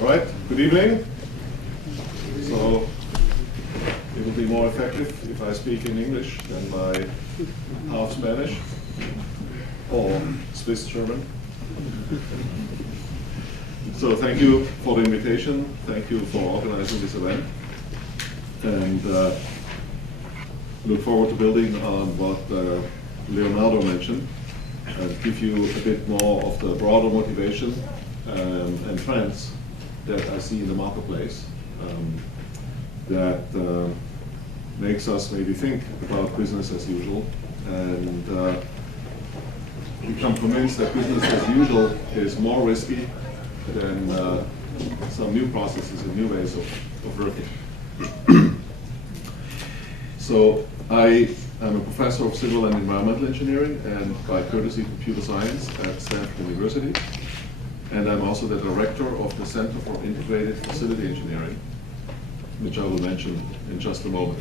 All right, good evening. So it will be more effective if I speak in English than my half Spanish or Swiss German. So thank you for the invitation. Thank you for organizing this event. And look forward to building on what Leonardo mentioned and give you a bit more of the broader motivation and trends that I see in the marketplace that makes us maybe think about business as usual and become convinced that business as usual is more risky than some new processes and new ways of working. So I am a professor of civil and environmental engineering and by courtesy computer science at Stanford University. And I'm also the director of the Center for Integrated Facility Engineering, which I will mention in just a moment.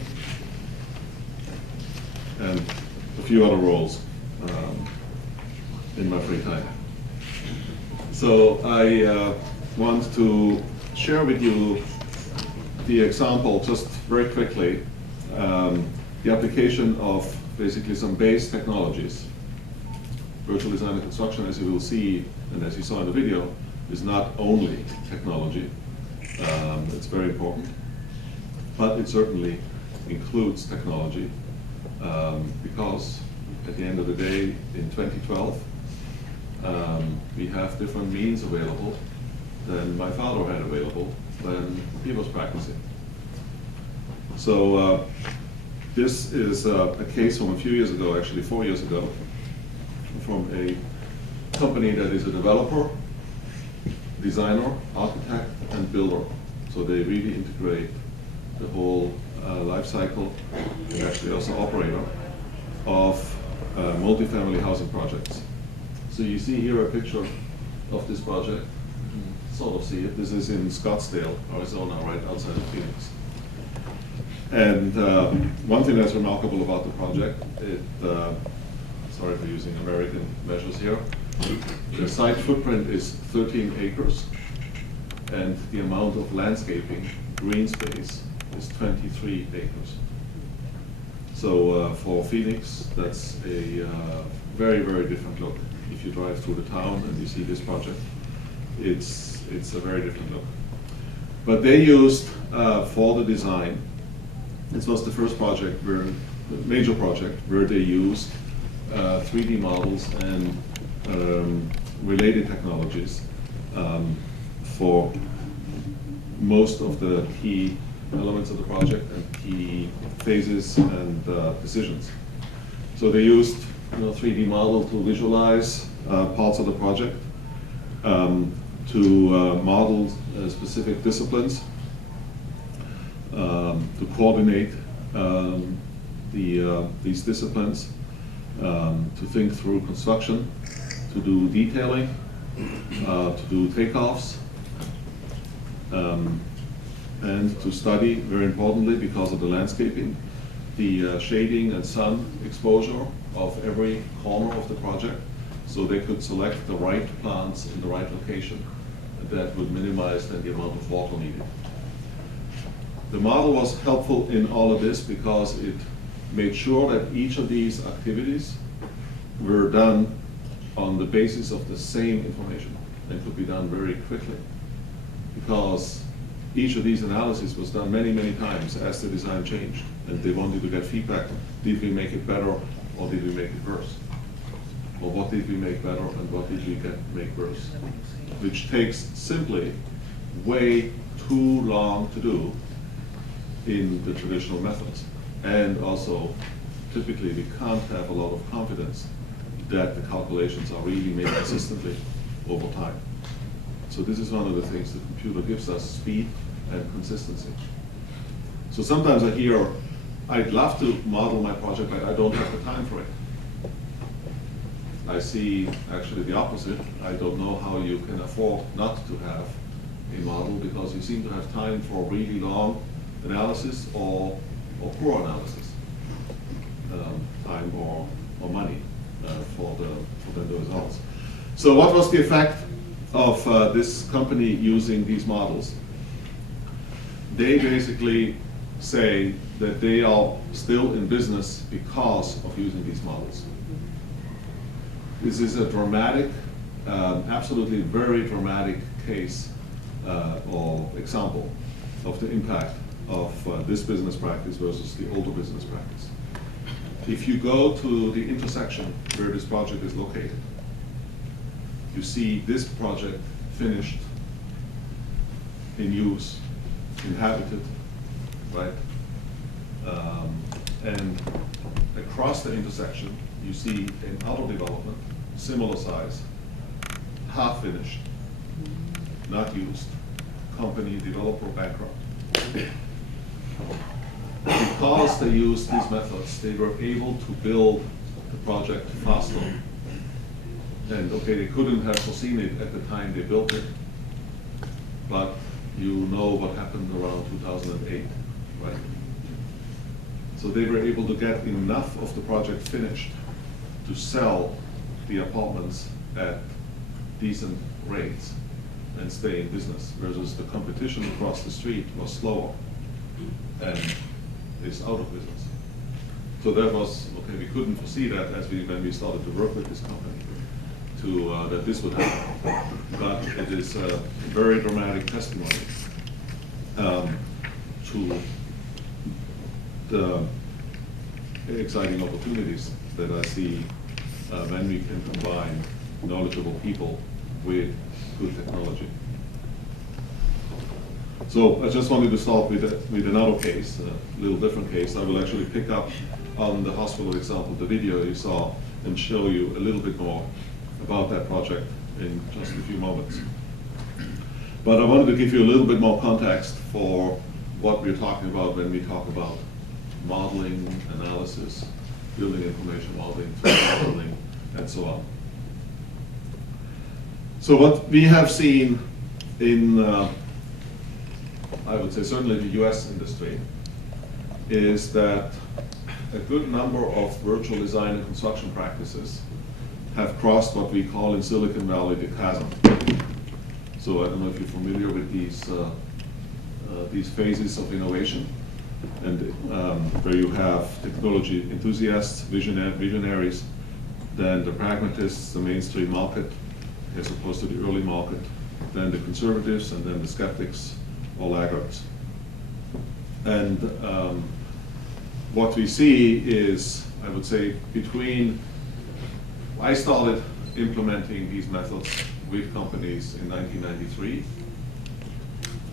And a few other roles in my free time. So I want to share with you the example, just very quickly, the application of basically some base technologies. Virtual design and construction, as you will see, and as you saw in the video, is not only technology. It's very important, but it certainly includes technology because at the end of the day, in 2012, we have different means available than my father had available when he was practicing. So this is a case from a few years ago, actually 4 years ago, from a company that is a developer, designer, architect, and builder. So they really integrate the whole life cycle, and actually also operator, of multifamily housing projects. So you see here a picture of this project. You can sort of see it. This is in Scottsdale, Arizona, right outside of Phoenix. And one thing that's remarkable about the project, sorry for using American measures here, the site footprint is 13 acres, and the amount of landscaping, green space, is 23 acres. So for Phoenix, that's a very, very different look. If you drive through the town and you see this project, it's a very different look. But they used, for the design, this was the first project, major project, where they used 3D models and related technologies for most of the key elements of the project and key phases and decisions. So they used 3D model to visualize parts of the project, to model specific disciplines, to coordinate these disciplines, to think through construction, to do detailing, to do takeoffs, and to study, very importantly, because of the landscaping, the shading and sun exposure of every corner of the project, so they could select the right plants in the right location that would minimize then the amount of water needed. The model was helpful in all of this because it made sure that each of these activities were done on the basis of the same information and could be done very quickly, because each of these analyses was done many, many times as the design changed, and they wanted to get feedback. Did we make it better or did we make it worse? Or what did we make better and what did we make worse? Which takes simply way too long to do in the traditional methods. And also, typically we can't have a lot of confidence that the calculations are really made consistently over time. So this is one of the things the computer gives us, speed and consistency. So sometimes I hear, I'd love to model my project, but I don't have the time for it. I see actually the opposite. I don't know how you can afford not to have a model, because you seem to have time for really long analysis or poor analysis, time or money for the results. So what was the effect of this company using these models, they basically say that they are still in business because of using these models. This is a dramatic, absolutely very dramatic case or example of the impact of this business practice versus the older business practice. If you go to the intersection where this project is located, you see this project finished, in use, inhabited, right? And across the intersection, you see another development, similar size, half finished, not used, company, developer, bankrupt. Because they used these methods, they were able to build the project faster. And okay, they couldn't have foreseen it at the time they built it, but you know what happened around 2008, right? So they were able to get enough of the project finished to sell the apartments at decent rates and stay in business, versus the competition across the street was slower and is out of business. So that was, okay, we couldn't foresee that when we started to work with this company, that this would happen. But it is a very dramatic testimony to the exciting opportunities that I see when we can combine knowledgeable people with good technology. So I just wanted to start with another case, a little different case. I will actually pick up on the hospital example, the video you saw, and show you a little bit more about that project in just a few moments. But I wanted to give you a little bit more context for what we're talking about when we talk about modeling, analysis, building information modeling, 3D modeling, and so on. So what we have seen in, I would say certainly the US industry, is that a good number of virtual design and construction practices have crossed what we call in Silicon Valley the chasm. So I don't know if you're familiar with these phases of innovation, and where you have technology enthusiasts, visionaries, then the pragmatists, the mainstream market, as opposed to the early market, then the conservatives, and then the skeptics or laggards. And what we see is, I would say, I started implementing these methods with companies in 1993,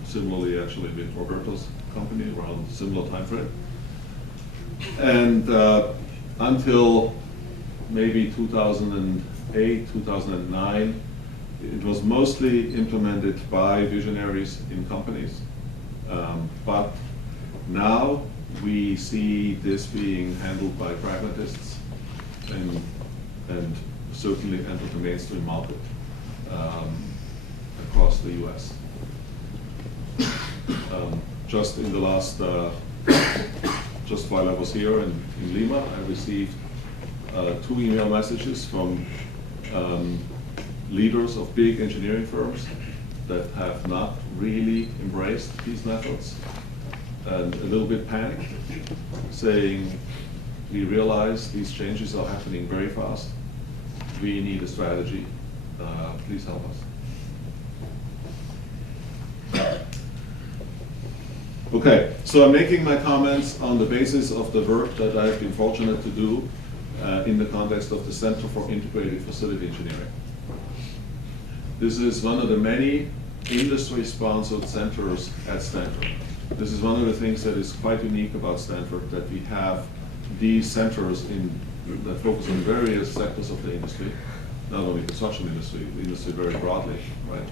similarly actually with Roberto's company around a similar time frame. And until maybe 2008, 2009, it was mostly implemented by visionaries in companies. But now we see this being handled by pragmatists and certainly enter the mainstream market across the US. Just in the last, just while I was here in Lima, I received 2 email messages from leaders of big engineering firms that have not really embraced these methods and a little bit panicked, saying, we realize these changes are happening very fast. We need a strategy. Please help us. Okay, so I'm making my comments on the basis of the work that I've been fortunate to do in the context of the Center for Integrated Facility Engineering. This is one of the many industry-sponsored centers at Stanford. This is one of the things that is quite unique about Stanford, that we have these centers that focus on various sectors of the industry, not only construction industry, the industry very broadly, right?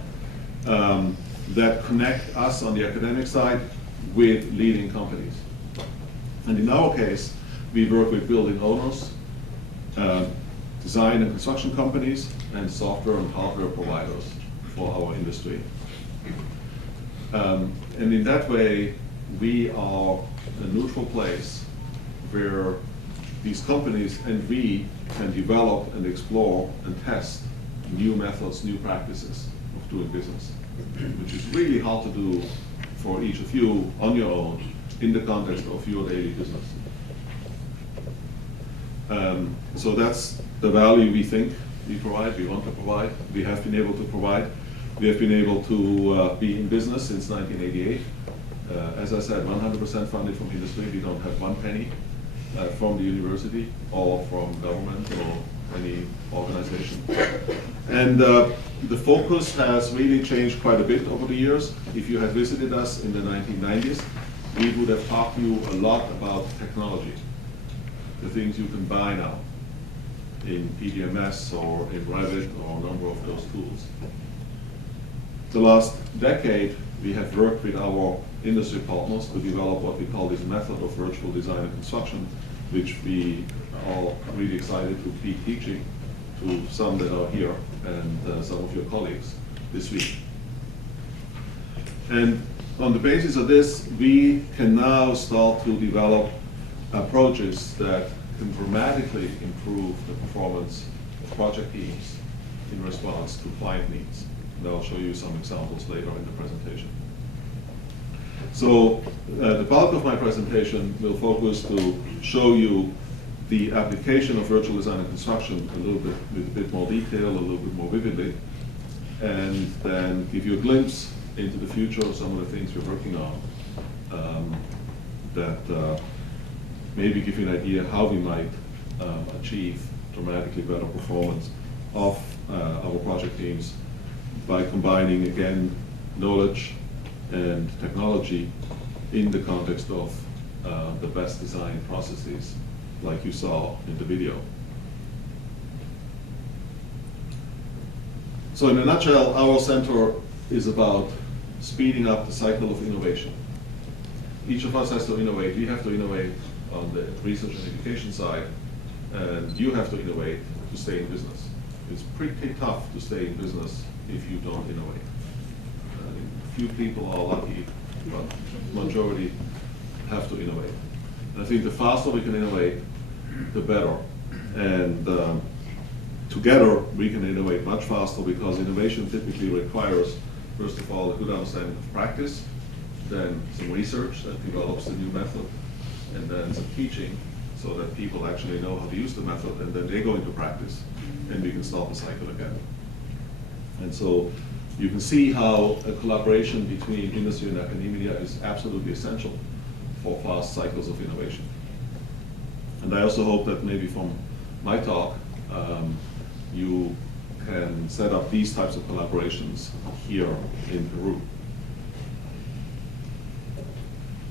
That connect us on the academic side with leading companies. And in our case, we work with building owners, design and construction companies, and software and hardware providers for our industry. And in that way, we are a neutral place where these companies and we can develop and explore and test new methods, new practices of doing business, which is really hard to do for each of you on your own in the context of your daily business. So that's the value we think we provide, we want to provide, we have been able to provide. We have been able to be in business since 1988. As I said, 100% funded from industry. We don't have one penny from the university or from government or any organization. And the focus has really changed quite a bit over the years. If you had visited us in the 1990s, we would have talked to you a lot about technology, the things you can buy now in PDMS or in Revit or a number of those tools. The last decade, we have worked with our industry partners to develop what we call this method of virtual design and construction, which we are really excited to be teaching to some that are here and some of your colleagues this week. And on the basis of this, we can now start to develop approaches that can dramatically improve the performance of project teams in response to client needs. And I'll show you some examples later in the presentation. So the bulk of my presentation will focus to show you the application of virtual design and construction a little bit with a bit more detail, a little bit more vividly, and then give you a glimpse into the future of some of the things we're working on that maybe give you an idea how we might achieve dramatically better performance of our project teams by combining, again, knowledge and technology in the context of the best design processes, like you saw in the video. So in a nutshell, our center is about speeding up the cycle of innovation. Each of us has to innovate. We have to innovate on the research and education side, and you have to innovate to stay in business. It's pretty tough to stay in business if you don't innovate. Few people are lucky, but majority have to innovate. And I think the faster we can innovate, the better. And together we can innovate much faster because innovation typically requires, first of all, a good understanding of practice, then some research that develops the new method, and then some teaching so that people actually know how to use the method, and then they go into practice, and we can start the cycle again. And so you can see how a collaboration between industry and academia is absolutely essential for fast cycles of innovation. And I also hope that maybe from my talk, you can set up these types of collaborations here in Peru.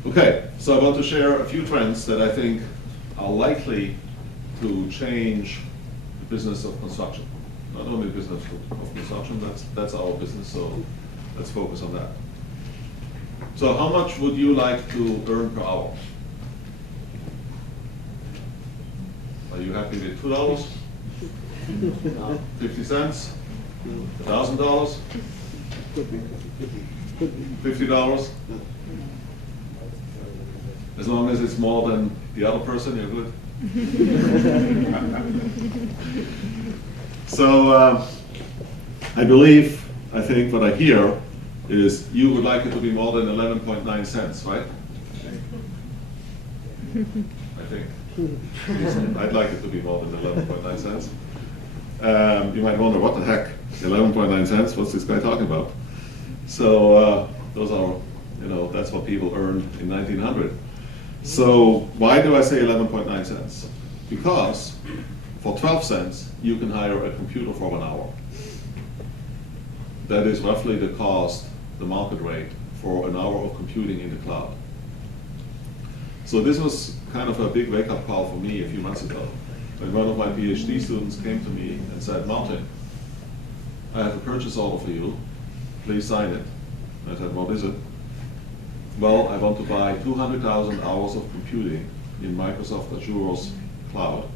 Okay, so I want to share a few trends that I think are likely to change the business of construction. Not only the business of construction, that's our business, so let's focus on that. So how much would you like to earn per hour? Are you happy with $2? 50 cents? $1,000? $50? As long as it's more than the other person, you're good? So I think what I hear is you would like it to be more than 11.9 cents, right? I think. I'd like it to be more than 11.9 cents. You might wonder, what the heck? 11.9 cents? What's this guy talking about? So those are, that's what people earned in 1900. So why do I say 11.9 cents? Because for 12 cents, you can hire a computer for 1 hour. That is roughly the cost, the market rate, for an hour of computing in the cloud. So this was kind of a big wake-up call for me a few months ago, when one of my PhD students came to me and said, Martin, I have a purchase order for you, please sign it. I said, what is it? Well, I want to buy 200,000 hours of computing in Microsoft Azure's cloud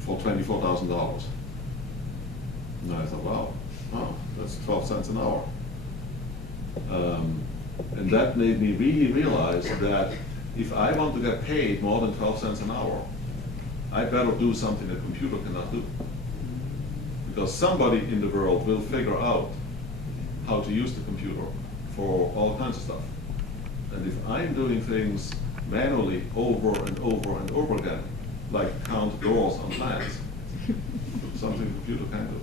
for $24,000. And I thought, wow, that's 12 cents an hour. And that made me really realize that if I want to get paid more than 12 cents an hour, I better do something a computer cannot do. Because somebody in the world will figure out how to use the computer for all kinds of stuff. And if I'm doing things manually over and over and over again, like count doors on plans, something the computer can do,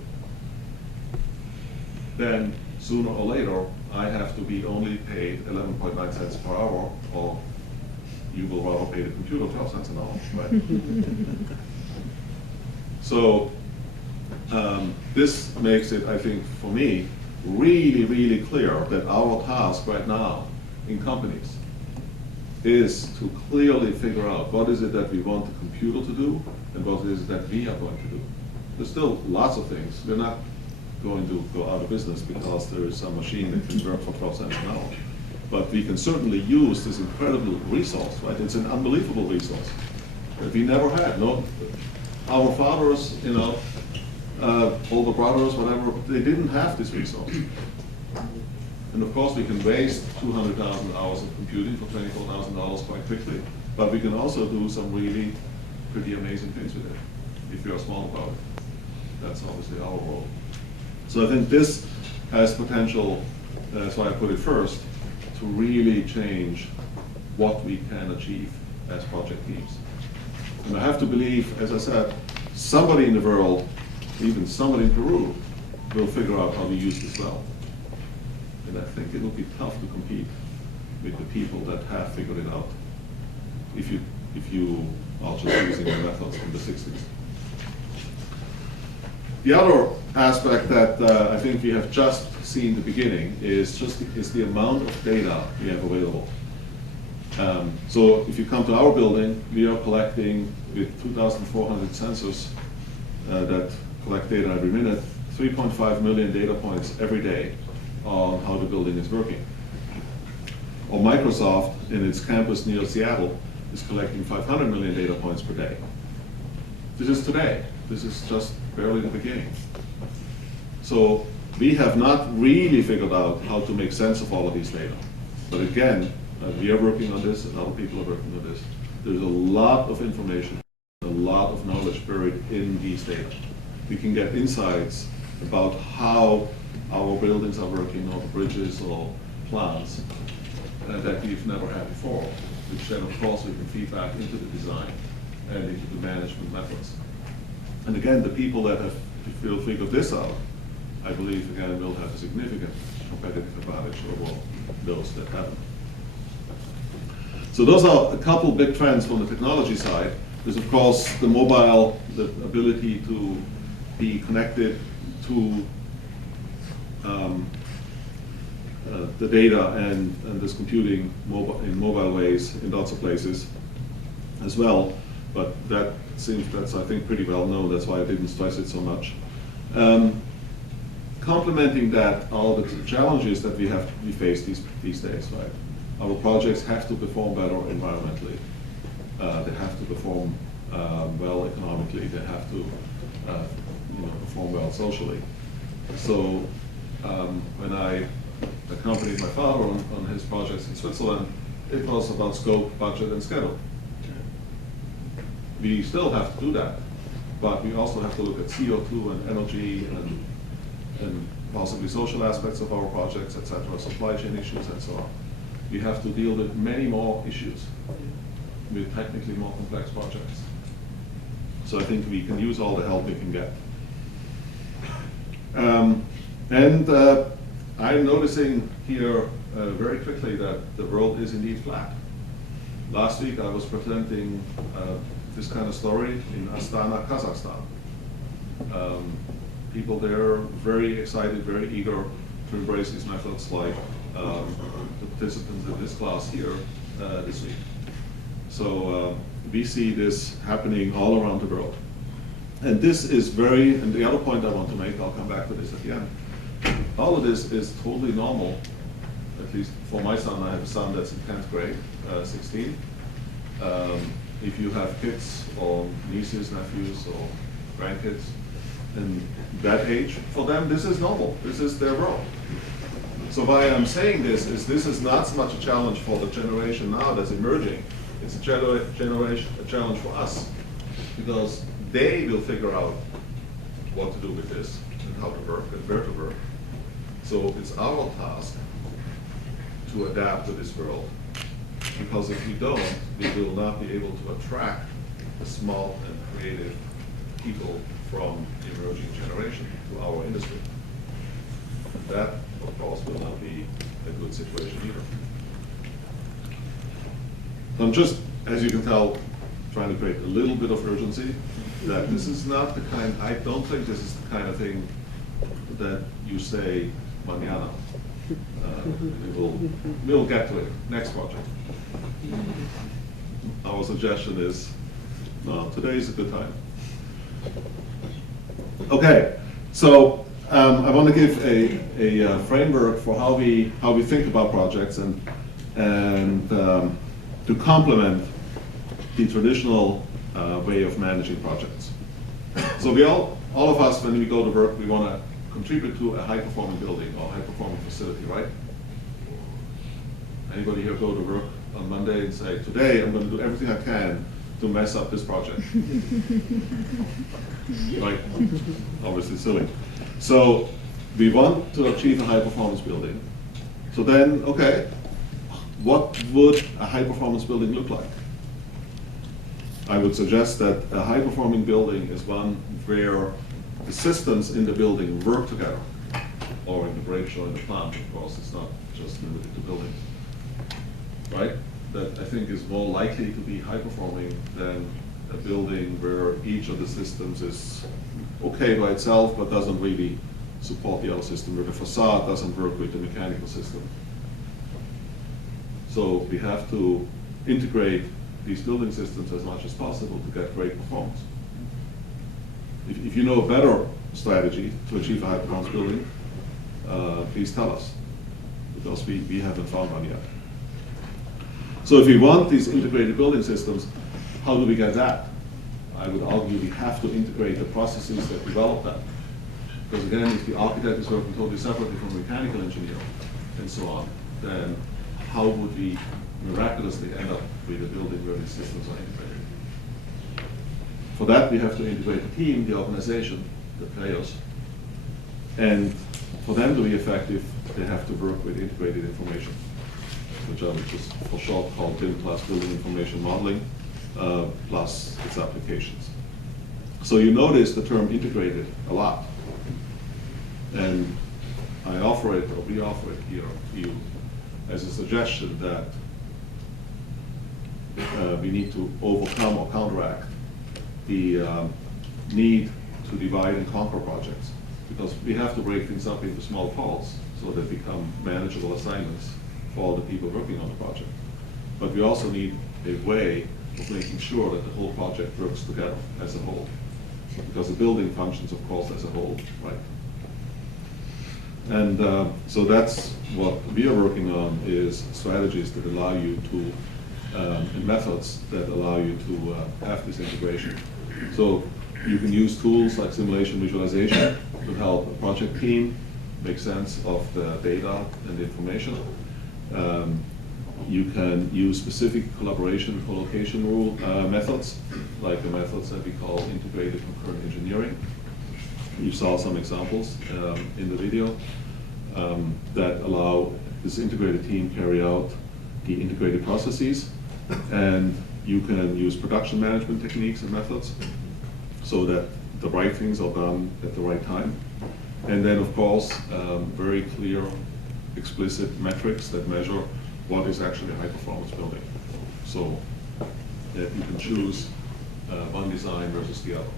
then sooner or later, I have to be only paid 11.9 cents per hour, or you will rather pay the computer 12 cents an hour, right? So this makes it, I think, for me, really, really clear that our task right now in companies is to clearly figure out what is it that we want the computer to do and what is it that we are going to do. There's still lots of things. We're not going to go out of business because there is some machine that can work for 12 cents an hour. But we can certainly use this incredible resource, right? It's an unbelievable resource that we never had. No, our fathers, you know, older brothers, whatever, they didn't have this resource. And of course, we can waste 200,000 hours of computing for $24,000 quite quickly, but we can also do some really pretty amazing things with it, if we are smart about it. That's obviously our role. So I think this has potential, that's why I put it first, to really change what we can achieve as project teams. And I have to believe, as I said, somebody in the world, even somebody in Peru, will figure out how to use this well. And I think it will be tough to compete with the people that have figured it out if you are just using the methods from the 60s. The other aspect that I think we have just seen the beginning is the amount of data we have available. So if you come to our building, we are collecting with 2,400 sensors that collect data every minute, 3.5 million data points every day on how the building is working. Or Microsoft, in its campus near Seattle, is collecting 500 million data points per day. This is today. This is just barely the beginning. So we have not really figured out how to make sense of all of these data. But again, we are working on this and other people are working on this. There's a lot of information, a lot of knowledge buried in these data. We can get insights about how our buildings are working, or bridges or plants that we've never had before, which then of course we can feed back into the design and into the management methods. And again, the people that have figured this out, I believe again will have a significant competitive advantage over those that haven't. So those are a couple big trends from the technology side. There's of course the mobile, the ability to be connected to the data and this computing in mobile ways in lots of places as well. But that's I think pretty well known. That's why I didn't stress it so much. Complementing that, all the challenges that we face these days, right? Our projects have to perform better environmentally. They have to perform well economically. They have to perform well socially. So when I accompanied my father on his projects in Switzerland, it was about scope, budget, and schedule. We still have to do that, but we also have to look at CO2 and energy and possibly social aspects of our projects, etc., supply chain issues, and so on. We have to deal with many more issues with technically more complex projects. So I think we can use all the help we can get. I'm noticing here very quickly that the world is indeed flat. Last week I was presenting this kind of story in Astana, Kazakhstan. People there very excited, very eager to embrace these methods, like the participants in this class here this week. So we see this happening all around the world. And this is and the other point I want to make, I'll come back to this at the end, all of this is totally normal, at least for my son. I have a son that's in 10th grade, 16. If you have kids or nieces, nephews, or grandkids in that age, for them this is normal. This is their world. So why I'm saying this is not so much a challenge for the generation now that's emerging. It's a challenge for us, because they will figure out what to do with this and how to work and where to work. So it's our task to adapt to this world, because if we don't, we will not be able to attract the smart and creative people from the emerging generation to our industry. That, of course, will not be a good situation either. I'm just, as you can tell, trying to create a little bit of urgency, that this is not the kind, I don't think this is the kind of thing that you say mañana. We'll get to it, next project. Our suggestion is, no, today is a good time. Okay, so I want to give a framework for how we think about projects and to complement the traditional way of managing projects. So all of us, when we go to work, we want to contribute to a high-performing building or high-performing facility, right? Anybody here go to work on Monday and say, today I'm going to do everything I can to mess up this project? Right? Obviously silly. So we want to achieve a high-performance building. So then, okay, what would a high-performance building look like? I would suggest that a high-performing building is one where the systems in the building work together, or in the bridge or in the plant, of course. It's not just limited to buildings, right? That I think is more likely to be high-performing than a building where each of the systems is okay by itself, but doesn't really support the other system, where the facade doesn't work with the mechanical system. So we have to integrate these building systems as much as possible to get great performance. If you know a better strategy to achieve a high-performance building, please tell us, because we haven't found one yet. So if we want these integrated building systems, how do we get that? I would argue we have to integrate the processes that develop that. Because again, if the architect is working totally separately from a mechanical engineer and so on, then how would we miraculously end up with a building where these systems are integrated? For that, we have to integrate the team, the organization, the players. And for them to be effective, they have to work with integrated information, which I would just for short call BIM plus building information modeling, plus its applications. So you notice the term integrated a lot. And I offer it, or we offer it here to you as a suggestion that we need to overcome or counteract the need to divide and conquer projects, because we have to break things up into small parts so that they become manageable assignments for all the people working on the project. But we also need a way of making sure that the whole project works together as a whole, because the building functions, of course, as a whole, right? And so that's what we are working on, is strategies that allow you to, and methods that allow you to have this integration. So you can use tools like simulation visualization to help a project team make sense of the data and the information. You can use specific collaboration co-location rule methods, like the methods that we call integrated concurrent engineering. You saw some examples in the video that allow this integrated team carry out the integrated processes. And you can use production management techniques and methods so that the right things are done at the right time. And then, of course, very clear, explicit metrics that measure what is actually a high-performance building. So that you can choose one design versus the other.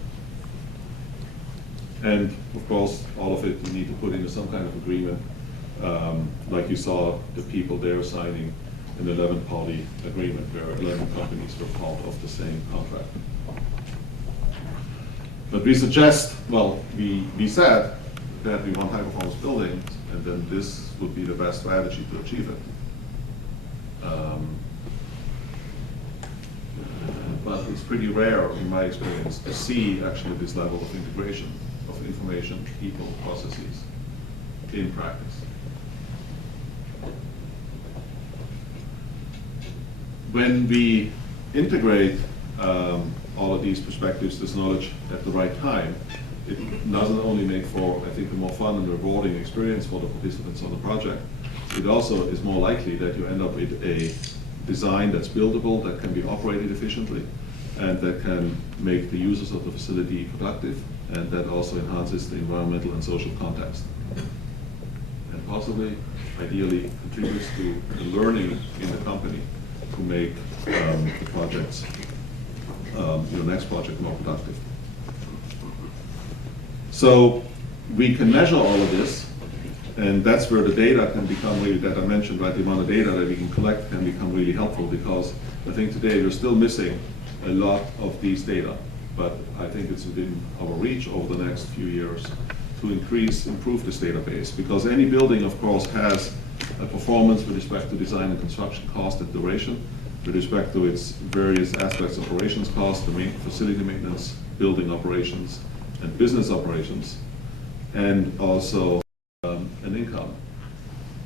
And, of course, all of it you need to put into some kind of agreement, like you saw the people there signing an 11-party agreement where 11 companies were part of the same contract. But we suggest, well, we said that we want high-performance buildings, and then this would be the best strategy to achieve it. But it's pretty rare, in my experience, to see actually this level of integration of information, people, processes in practice. When we integrate all of these perspectives, this knowledge at the right time, it doesn't only make for, I think, a more fun and rewarding experience for the participants on the project, it also is more likely that you end up with a design that's buildable, that can be operated efficiently, and that can make the users of the facility productive, and that also enhances the environmental and social context. And possibly, ideally, contributes to the learning in the company to make the projects, your next project more productive. So we can measure all of this, and that's where the data can become really, that I mentioned, right, the amount of data that we can collect can become really helpful, because I think today we're still missing a lot of these data, but I think it's within our reach over the next few years to improve this database, because any building, of course, has a performance with respect to design and construction cost and duration, with respect to its various aspects, operations cost, the facility maintenance, building operations, and business operations, and also an income,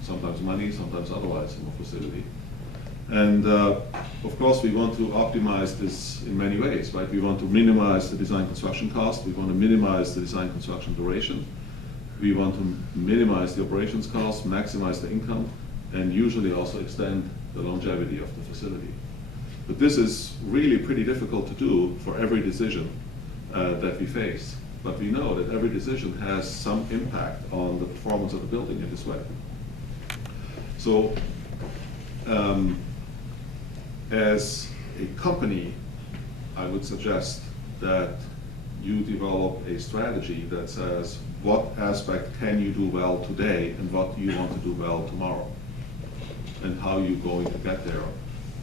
sometimes money, sometimes otherwise in a facility. And of course, we want to optimize this in many ways, right? We want to minimize the design construction cost. We want to minimize the design construction duration. We want to minimize the operations cost, maximize the income, and usually also extend the longevity of the facility. But this is really pretty difficult to do for every decision that we face. But we know that every decision has some impact on the performance of the building in this way. So, as a company, I would suggest that you develop a strategy that says what aspect can you do well today and what do you want to do well tomorrow, and how you're going to get there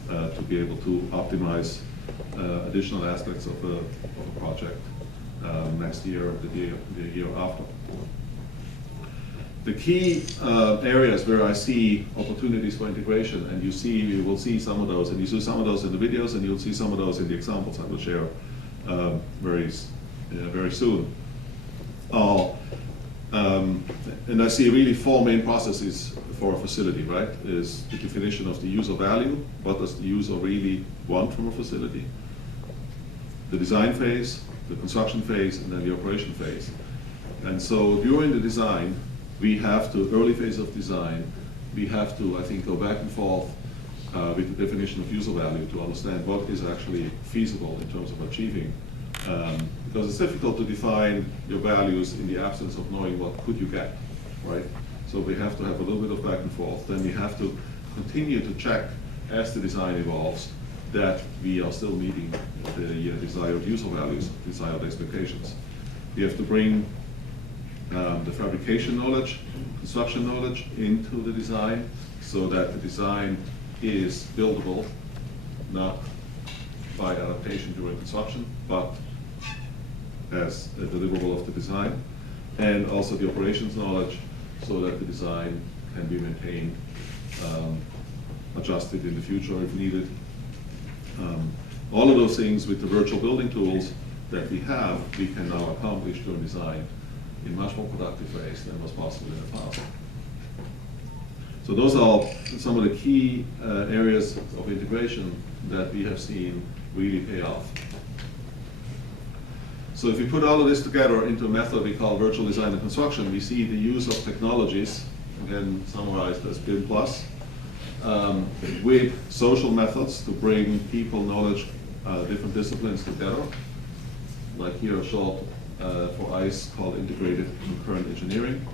to be able to optimize additional aspects of a project next year or the year after. The key areas where I see opportunities for integration, and you will see some of those, and you see some of those in the videos, and you'll see some of those in the examples I will share very soon. And I see really four main processes for a facility, right? Is the definition of the user value, what does the user really want from a facility, the design phase, the construction phase, and then the operation phase. And so during the design, we have to, early phase of design, we have to, I think, go back and forth with the definition of user value to understand what is actually feasible in terms of achieving. Because it's difficult to define your values in the absence of knowing what could you get, right? So we have to have a little bit of back and forth. Then we have to continue to check as the design evolves that we are still meeting the desired user values, desired expectations. We have to bring the fabrication knowledge, construction knowledge into the design so that the design is buildable, not by adaptation during construction, but as a deliverable of the design. And also the operations knowledge so that the design can be maintained, adjusted in the future if needed. All of those things with the virtual building tools that we have, we can now accomplish during design in much more productive ways than was possible in the past. So those are some of the key areas of integration that we have seen really pay off. So if we put all of this together into a method we call virtual design and construction, we see the use of technologies, again summarized as BIM+, with social methods to bring people, knowledge, different disciplines together, like here a short for ICE called integrated concurrent engineering,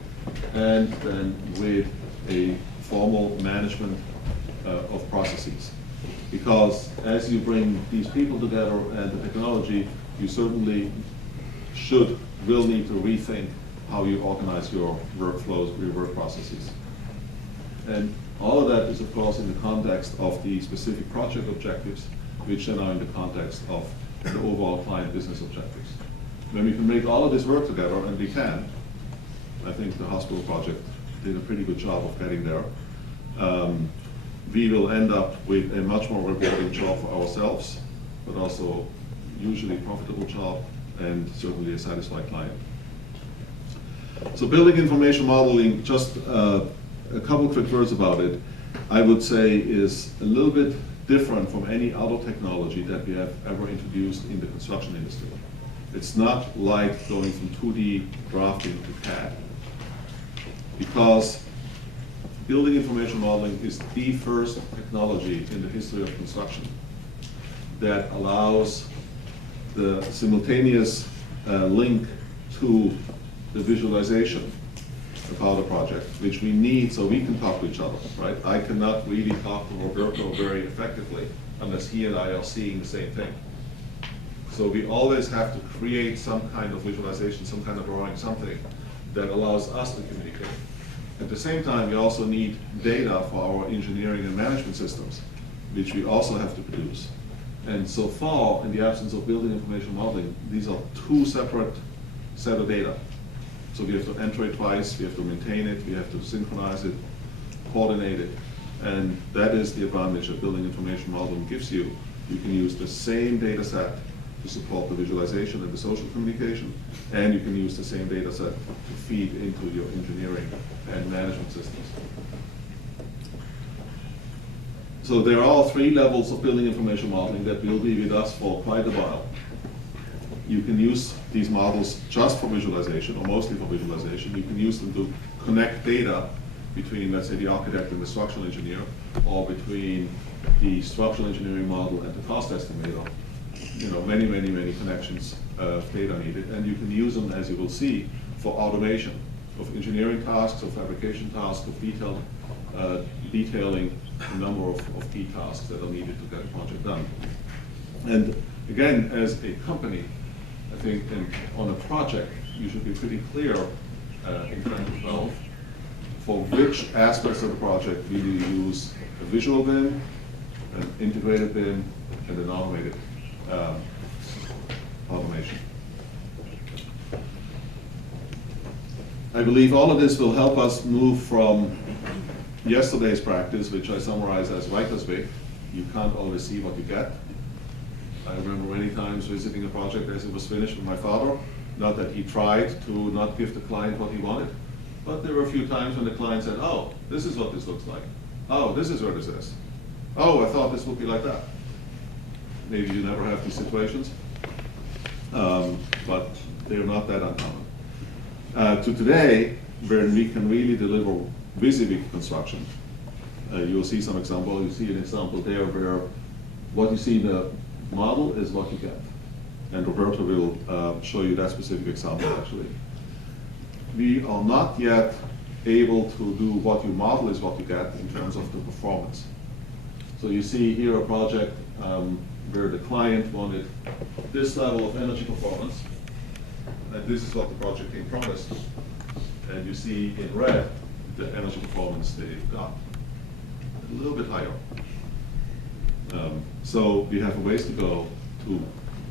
and then with a formal management of processes. Because as you bring these people together and the technology, you certainly will need to rethink how you organize your workflows, your work processes. And all of that is, of course, in the context of the specific project objectives, which then are in the context of the overall client business objectives. When we can make all of this work together, and we can, I think the hospital project did a pretty good job of getting there, we will end up with a much more rewarding job for ourselves, but also usually profitable job and certainly a satisfied client. So building information modeling, just a couple quick words about it, I would say is a little bit different from any other technology that we have ever introduced in the construction industry. It's not like going from 2D drafting to CAD. Because building information modeling is the first technology in the history of construction that allows the simultaneous link to the visualization about a project, which we need so we can talk to each other, right? I cannot really talk to Roberto very effectively unless he and I are seeing the same thing. So we always have to create some kind of visualization, some kind of drawing, something that allows us to communicate. At the same time, we also need data for our engineering and management systems, which we also have to produce. And so far, in the absence of building information modeling, these are two separate set of data. So we have to enter it twice, we have to maintain it, we have to synchronize it, coordinate it. And that is the advantage that building information modeling gives you. You can use the same data set to support the visualization and the social communication, and you can use the same data set to feed into your engineering and management systems. So there are three levels of building information modeling that will be with us for quite a while. You can use these models just for visualization, or mostly for visualization. You can use them to connect data between, let's say, the architect and the structural engineer, or between the structural engineering model and the cost estimator. You know, many connections of data needed, and you can use them, as you will see, for automation of engineering tasks, of fabrication tasks, of detailing a number of key tasks that are needed to get a project done. And again, as a company, I think on a project, you should be pretty clear in 2012 for which aspects of the project will you use a visual BIM, an integrated BIM, and an automated automation. I believe all of this will help us move from yesterday's practice, which I summarize as writer's pick. You can't always see what you get. I remember many times visiting a project as it was finished with my father. Not that he tried to not give the client what he wanted, but there were a few times when the client said, oh, this is what this looks like. Oh, this is where this is. Oh, I thought this would be like that. Maybe you never have these situations, but they're not that uncommon. To today, where we can really deliver vis-a-vis construction, you'll see some example. You see an example there where what you see in the model is what you get. And Roberto will show you that specific example, actually. We are not yet able to do what you model is what you get in terms of the performance. So you see here a project where the client wanted this level of energy performance, and this is what the project team promised. And you see in red the energy performance they've got, a little bit higher. So we have a ways to go to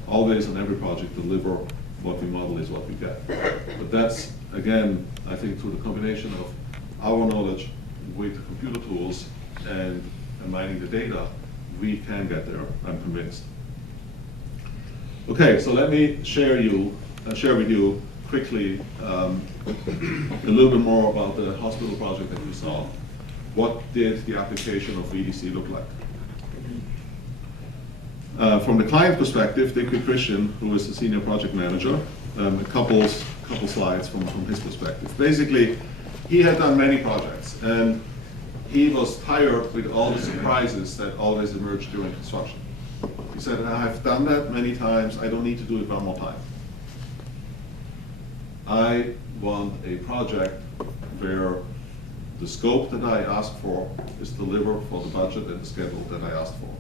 always on every project deliver what we model is what we get. But that's, again, I think through the combination of our knowledge with computer tools and mining the data, we can get there, I'm convinced. Okay, so let me share with you quickly a little bit more about the hospital project that we saw. What did the application of VDC look like? From the client perspective, Dick Christian, who is the senior project manager, a couple slides from his perspective. Basically, he had done many projects, and he was tired with all the surprises that always emerged during construction. He said, I've done that many times, I don't need to do it one more time. I want a project where the scope that I asked for is delivered for the budget and the schedule that I asked for,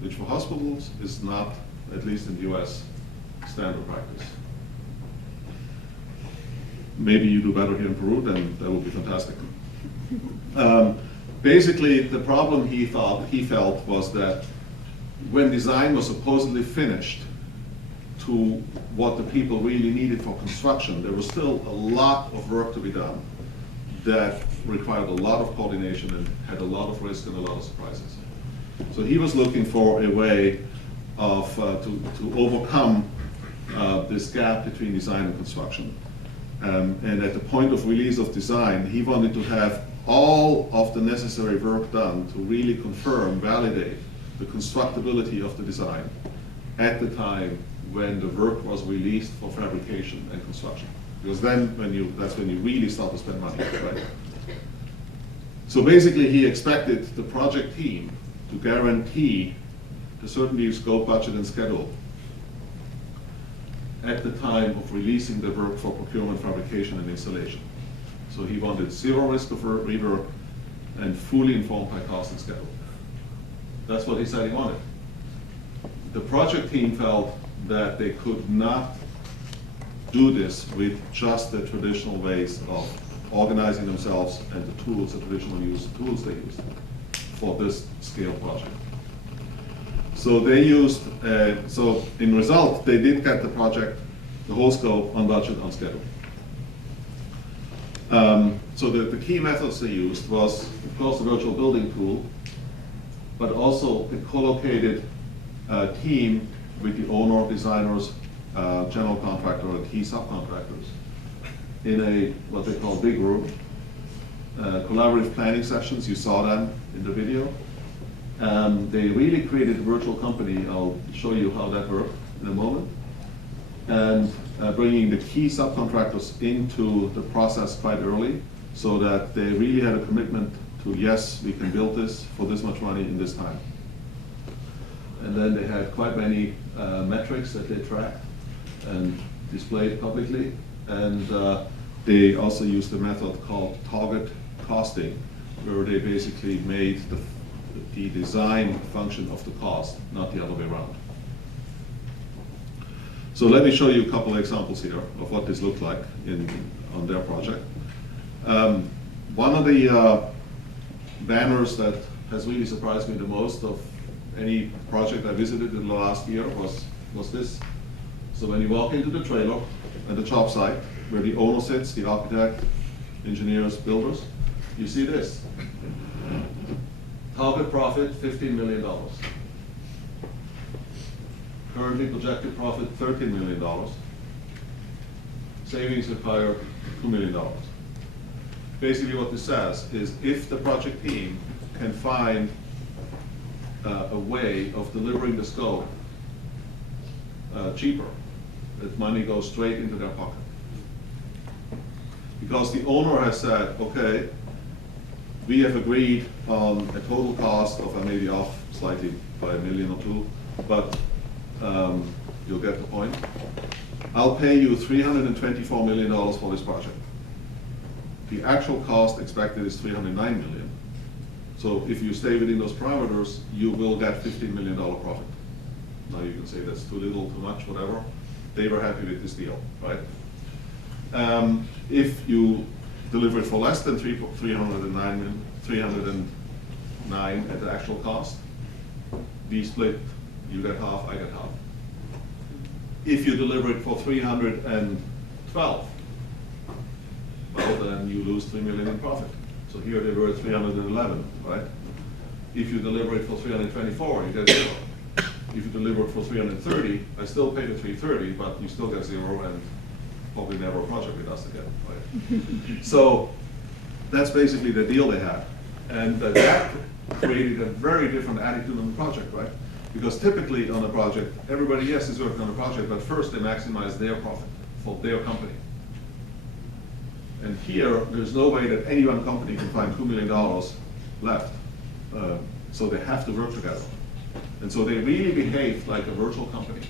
which for hospitals is not, at least in the US, standard practice. Maybe you do better here in Peru, then that would be fantastic. Basically, the problem he felt was that when design was supposedly finished to what the people really needed for construction, there was still a lot of work to be done that required a lot of coordination and had a lot of risk and a lot of surprises. So he was looking for a way of to overcome this gap between design and construction. And at the point of release of design, he wanted to have all of the necessary work done to really confirm, validate the constructability of the design at the time when the work was released for fabrication and construction. Because then that's when you really start to spend money, right? So basically he expected the project team to guarantee the certainty of scope, budget, and schedule at the time of releasing the work for procurement, fabrication, and installation. So he wanted zero risk of rework and fully informed by cost and schedule. That's what he said he wanted. The project team felt that they could not do this with just the traditional ways of organizing themselves and the tools, the traditional tools they used for this scale project. So they used, so in result, they did get the project, the whole scope, on budget, on schedule. So the key methods they used was, of course, the virtual building tool, but also a co-located team with the owner, designers, general contractor, and key subcontractors in a, what they call big room. Collaborative planning sessions, you saw them in the video. They really created a virtual company. I'll show you how that worked in a moment. And bringing the key subcontractors into the process quite early so that they really had a commitment to, yes, we can build this for this much money in this time. And then they had quite many metrics that they tracked and displayed publicly. And they also used a method called target costing, where they basically made the design function of the cost, not the other way around. So let me show you a couple of examples here of what this looked like on their project. One of the banners that has really surprised me the most of any project I visited in the last year was this. So when you walk into the trailer at the job site, where the owner sits, the architect, engineers, builders, you see this. Target profit, $15 million. Currently projected profit, $13 million. Savings required, $2 million. Basically what this says is if the project team can find a way of delivering the scope cheaper, that money goes straight into their pocket. Because the owner has said, okay, we have agreed on a total cost of, I may be off slightly by $1 million or $2 million, but you'll get the point. I'll pay you $324 million for this project. The actual cost expected is $309 million. So if you stay within those parameters, you will get $15 million profit. Now you can say that's too little, too much, whatever. They were happy with this deal, right? If you deliver it for less than $309 at the actual cost, we split. You get half, I get half. If you deliver it for $312, well, then you lose $3 million in profit. So here they were at $311, right? If you deliver it for $324, you get 0. If you deliver it for $330, I still pay the $330, but you still get 0 and probably never a project with us again, right? So that's basically the deal they had. And that created a very different attitude on the project, right? Because typically on a project, everybody, yes, is working on a project, but first they maximize their profit for their company. And here, there's no way that any one company can find $2 million left. So they have to work together. And so they really behaved like a virtual company,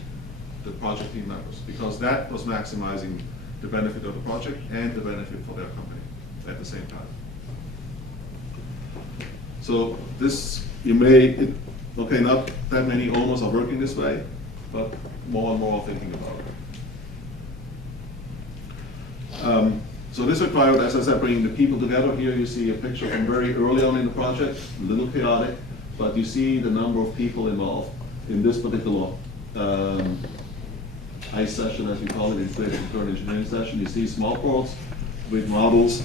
the project team members, because that was maximizing the benefit of the project and the benefit for their company at the same time. So this, okay, not that many owners are working this way, but more and more are thinking about it. So this required, as I said, bringing the people together. Here you see a picture from very early on in the project, a little chaotic, but you see the number of people involved in this particular ICE session, as we call it, Integrated Concurrent Engineering session. You see small boards with models,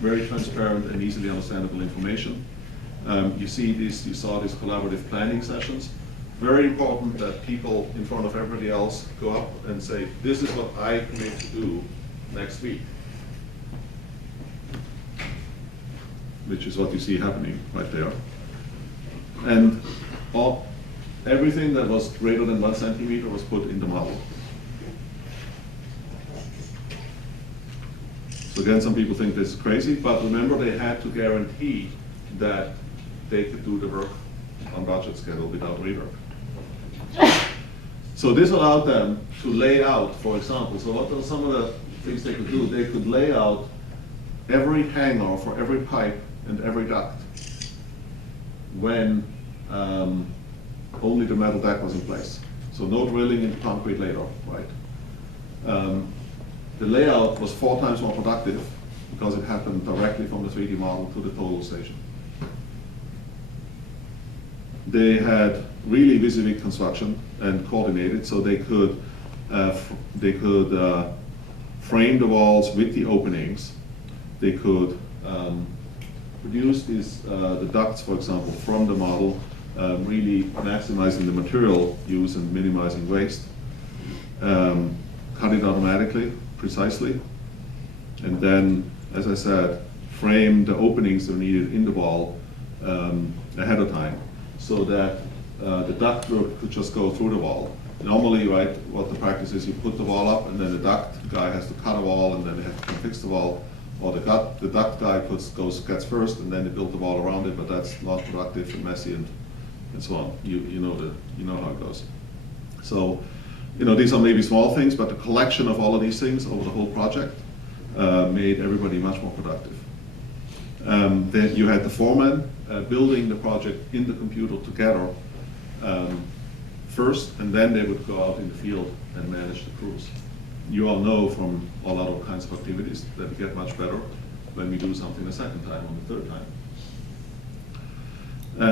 very transparent and easily understandable information. You saw these collaborative planning sessions. Very important that people in front of everybody else go up and say, this is what I commit to do next week. Which is what you see happening right there. And everything that was greater than 1 centimeter was put in the model. So again, some people think this is crazy, but remember they had to guarantee that they could do the work on budget schedule without rework. So this allowed them to lay out, for example, so what are some of the things they could do? They could lay out every hanger for every pipe and every duct when only the metal deck was in place. So no drilling in concrete later, right? The layout was 4 times more productive because it happened directly from the 3D model to the total station. They had really WYSIWYG construction and coordinated, so they could frame the walls with the openings. They could produce these the ducts, for example, from the model, really maximizing the material use and minimizing waste. Cut it automatically, precisely, and then, as I said, frame the openings that are needed in the wall ahead of time, so that the duct work could just go through the wall. Normally, right, what the practice is, you put the wall up, and then the duct guy has to cut a wall, and then they have to fix the wall, or the duct guy gets first, and then they build the wall around it, but that's not productive and messy and so on. You know how it goes. So, these are maybe small things, but the collection of all of these things over the whole project made everybody much more productive. Then you had the foreman building the project in the computer together first, and then they would go out in the field and manage the crews. You all know from all other kinds of activities that we get much better when we do something a second time or the third time.